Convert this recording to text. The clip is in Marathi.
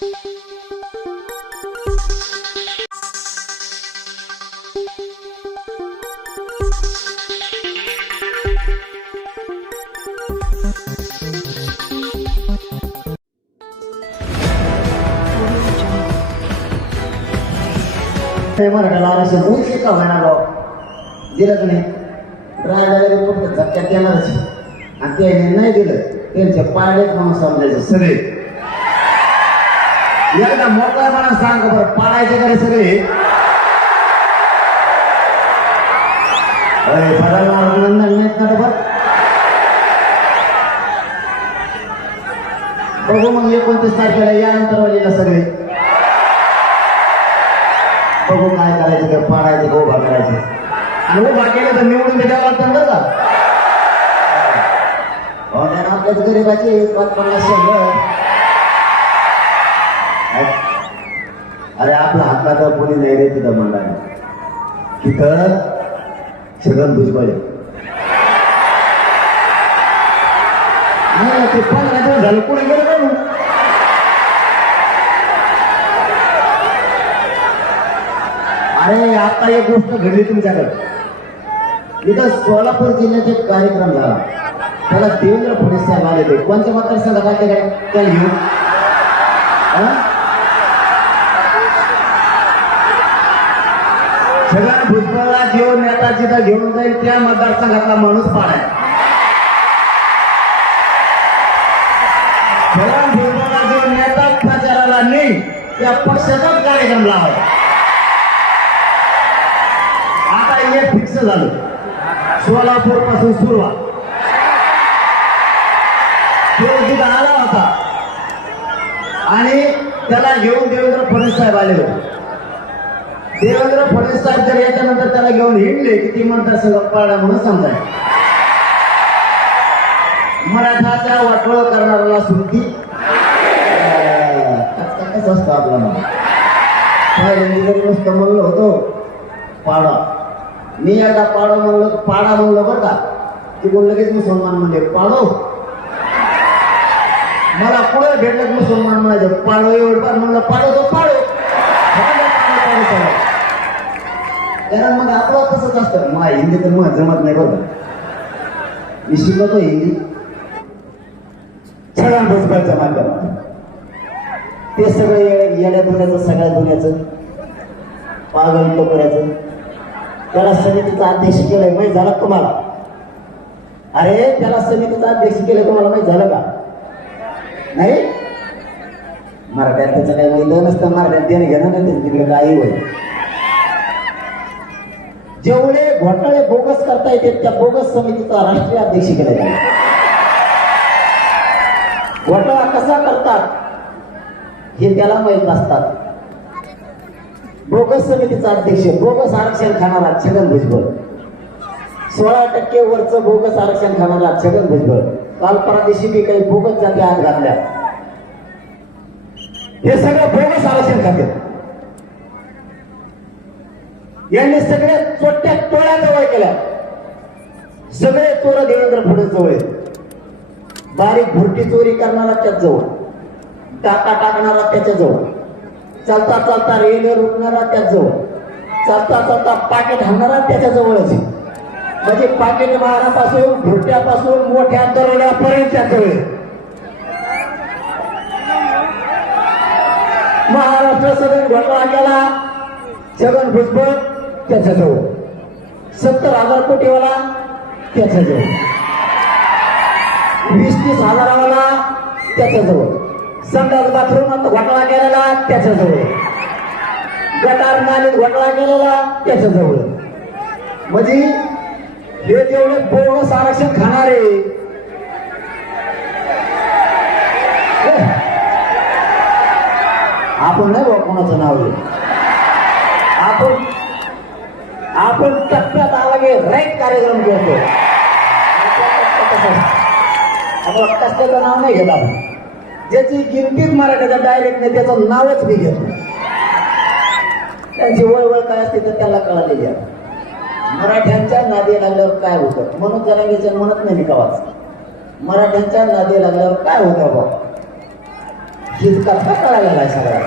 ते मराठा आरक्षण दोन शिका होईना भाऊ दिलं नाही? राजाला फक्त झटक्यात येणारच आणि ते नाही दिलं त्यांचे पाडलेच म्हणून समजायचे सगळे. एकदा मोकळ्यापणा सांग बरं. पाडायचे करे सगळे? अरे पडायला अभिनंदन नेत ना बरं? बघू मग एकोणतीस तारखेला यानंतर वालीला सगळे. बघू काय करायचं तर पाडायचं का उभा करायचं. आणि उभा केलं तर निवडून द्यावं लागतं बरं का? हो, आपल्याच गरीबाची पाच पन्नास शंभर अरे आपला हक्काचा कोणी नाही रे तिथं मंडळाने तिथं छगन भुजबळ ते पंधरा दिवस झालं कोणी गेलं का अरे आता एक गोष्ट घडली तुमच्याकडे। इथं सोलापूर जिल्ह्यात एक कार्यक्रम झाला. त्याला देवेंद्र फडणवीस साहेब आले ते कोणत्या मतदारसंघात आले ते काय त्याला घेऊन हा? छगन भुजबळला मतदार जिथं घेऊन जाईल त्या मतदारसंघातला माणूस पाडाय. छगन जो नेता प्रचाराला नाही त्या पक्षाचाच कार्यक्रम लावाय. आता हे फिक्स झालं. सोलापूरपासून सुरुवात. तो तिथं आला होता. आणि त्याला घेऊन देवेंद्र फडणवीस साहेब आले होते. देवेंद्र फडणवीस साहेब जर याच्यानंतर त्याला घेऊन हिंडले की ती मतदारसंघ पाडा म्हणून समजाय. मराठाच्या वाटोळ करणाऱ्याला सुट्टी असतो कसं असतं आपला जरी नुसतं म्हणलं होतो पाडा. मी एकदा पाडो म्हणलं पाडा म्हणलं बरं का. तिकडून लगेच मुसलमान म्हणजे पाडो. मला पुढे भेटलं मुसलमान म्हणायचं पाडो एवढं म्हणलं पाडो तो पाडो. कारण मग आपलं तसंच असतं. मला हिंदी तर मग जमत नाही बरं मी शिकवतो हिंदी. छगन भुजबळच्या माध्यमात ते सगळं येड्या दुन्याचं सगळ्या दुन्याचं पागल टोकऱ्याचं. त्याला समितीचा अध्यक्ष केलंय माहीत झालं तुम्हाला? अरे त्याला समितीचा अध्यक्ष केलं तुम्हाला माहीत झालं का? नाही? मराठ्यात त्याचं काही माहिती नसतं मराठ्यात देणं घेणं नाही तिकडे काही होईल जेवढे घोटाळे बोगस करता येते त्या बोगस समितीचा राष्ट्रीय अध्यक्ष केला गेला घोटाळा कसा करतात हे त्याला माहीत नसतात. बोगस समितीचा अध्यक्ष बोगस आरक्षण खाणारा छगन भुजबळ. सोळा टक्के वरचं बोगस आरक्षण खाणारा छगन भुजबळ. काल परदेशी मी काही बोगस जाती आत घातल्या. हे सगळं बोगस आरक्षण खाते. यांनी सगळ्या चोट्या टोळ्या जवळ केल्या. सगळे चोर देवेंद्र फडणवीस जवळ आहेत. बारीक भुरटी चोरी करणारा त्याच जवळ. टाका टाकणारा त्याच्याजवळ. चालता चालता रेल्वे रोखणारा त्याच जवळ. चालता चालता पाकिट हाणणारा त्याच्या जवळच म्हणजे पाकिट मारापासून भुरट्यापासून मोठ्या दरोड्यापर्यंत त्याजवळ जवळ महाराष्ट्र सदन घोटाळा छगन भुजबळ त्याच्याजवळ. सत्तर हजार कोटीवाला त्याच्याजवळ. वीस तीस हजारावाला त्याच्याजवळ. संडास बाथरूमात घोटाळा केलेला त्याच्याजवळ. गटार नालीत घोटाळा केलेला त्याच्याजवळ. म्हणजे हे जेवढे बोगस आरक्षण खाणार हे, आपण नाही बा कोणाचं नाव घेऊ आपण आपण टप्प्यात आला की राईट कार्यक्रम करतो आपण कष्टाचं नाव नाही घेत आपण. ज्याची गिनतीच मराठीचा डायरेक्ट नाही त्याचं नावच मी घेतो. त्यांची वळवळ काय असते तर त्याला कळालेली आहे. मराठ्यांच्या नादी लागल्यावर काय होतं? म्हणून जनांगीचं म्हणत नाही निकावाच मराठ्यांच्या नादी लागल्यावर काय होतं बाबा? हीच कथा कळालेला सगळ्या